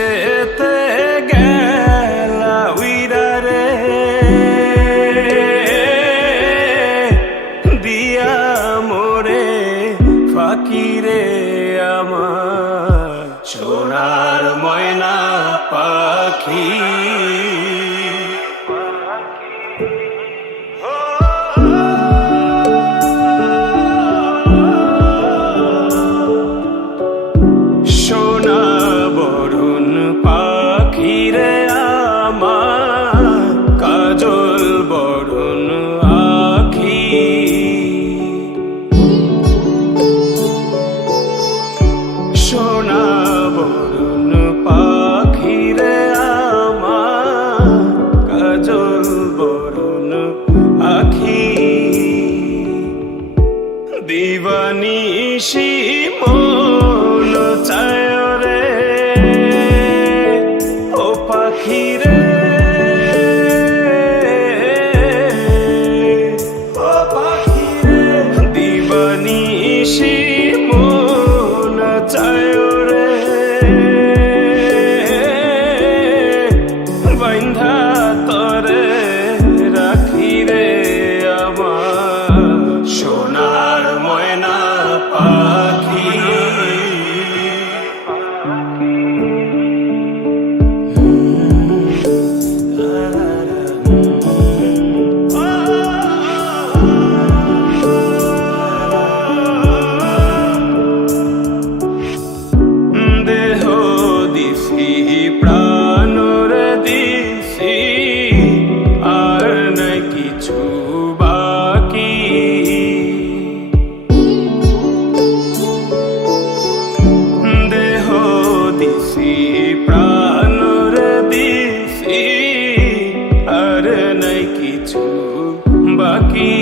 দেশেতে গেলা উইরারে দিয়া মোরে ফাকিরে আমার সোনার ময়না পাখি সোনা বরুণ পাখিরে আমার কাজল বরুণ আখি সোনা বরুণ পাখিরে আমার কাজল বরুণ আখি দিবানিশি মন চায় রে ও পাখিরে ও পাখিরে দিবানিশি মন চায় রে বাইন্ধা তরে রাখি রে আমার সোনার ময়না পাখি দেহ দিছি প্রাণর দিছি আর নাই কিছু বাকি দেহ দিছি প্রাণর দিছি আর নাই কিছু বাকি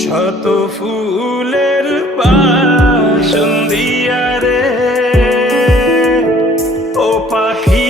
শত ফুলের বাসন দিয়া রে ও পাখি